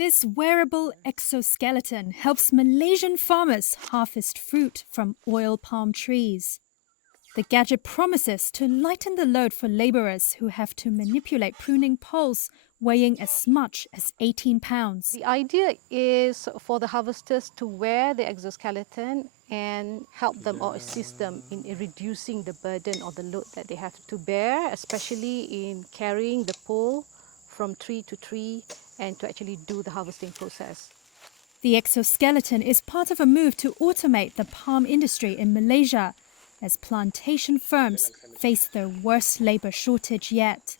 This wearable exoskeleton helps Malaysian farmers harvest fruit from oil palm trees. The gadget promises to lighten the load for labourers who have to manipulate pruning poles weighing as much as 18 pounds. The idea is for the harvesters to wear the exoskeleton and help them or assist them in reducing the burden or the load that they have to bear, especially in carrying the pole from tree to tree and to actually do the harvesting process. The exoskeleton is part of a move to automate the palm industry in Malaysia, as plantation firms face their worst labour shortage yet.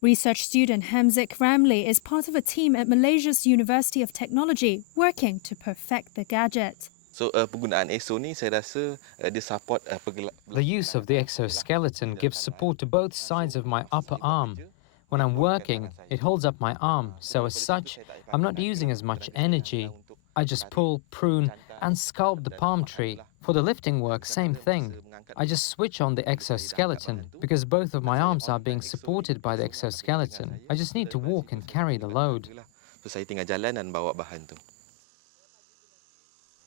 Research student Haziq Ramli is part of a team at Malaysia's University of Technology working to perfect the gadget. So penggunaan ESO ni saya rasa dia support The use of the exoskeleton gives support to both sides of my upper arm. When I'm working, it holds up my arm, so as such, I'm not using as much energy. I just pull, prune, and sculpt the palm tree. For the lifting work, same thing. I just switch on the exoskeleton, because both of my arms are being supported by the exoskeleton. I just need to walk and carry the load. So saya tinggal jalan dan bawa bahan tu.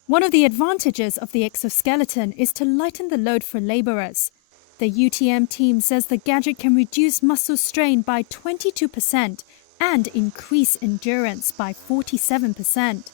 One of the advantages of the exoskeleton is to lighten the load for labourers. The UTM team says the gadget can reduce muscle strain by 22% and increase endurance by 47%.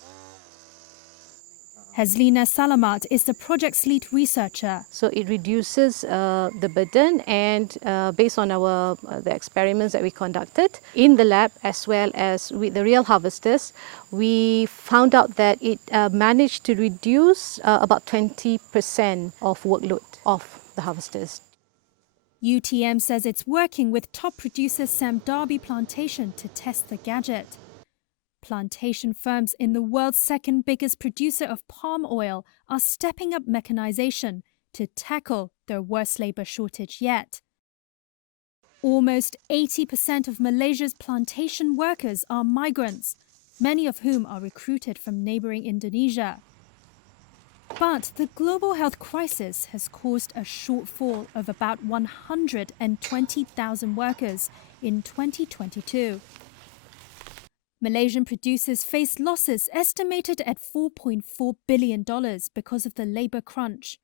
Hazlina Salamat is the project's lead researcher. So it reduces the burden, and based on the experiments that we conducted in the lab as well as with the real harvesters, we found out that it managed to reduce about 20% of workload of the harvesters. UTM says it's working with top producer Sam Darby Plantation to test the gadget. Plantation firms in the world's second biggest producer of palm oil are stepping up mechanization to tackle their worst labour shortage yet. Almost 80% of Malaysia's plantation workers are migrants, many of whom are recruited from neighbouring Indonesia. But the global health crisis has caused a shortfall of about 120,000 workers in 2022. Malaysian producers face losses estimated at $4.4 billion because of the labour crunch.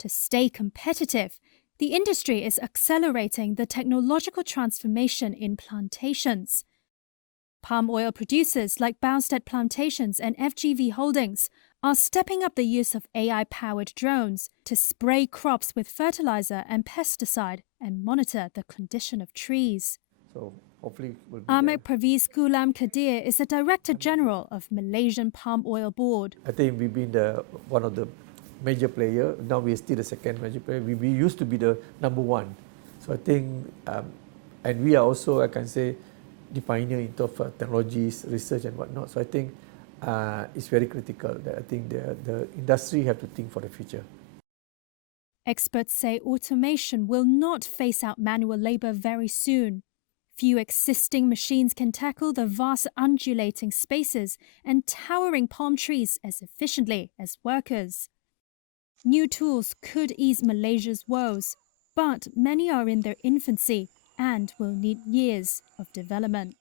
To stay competitive, the industry is accelerating the technological transformation in plantations. Palm oil producers like Boundstead Plantations and FGV Holdings are stepping up the use of AI-powered drones to spray crops with fertilizer and pesticide and monitor the condition of trees. So hopefully Ahmed Parvez Gulam Kadir is the Director General of Malaysian Palm Oil Board. I think we've been one of the major players. Now we're still the second major player. We used to be the number one. So I think, and we are also, I can say, the pioneer in terms of technologies, research and whatnot. So I think it's very critical that I think the industry have to think for the future. Experts say automation will not phase out manual labour very soon. Few existing machines can tackle the vast undulating spaces and towering palm trees as efficiently as workers. New tools could ease Malaysia's woes, but many are in their infancy and will need years of development.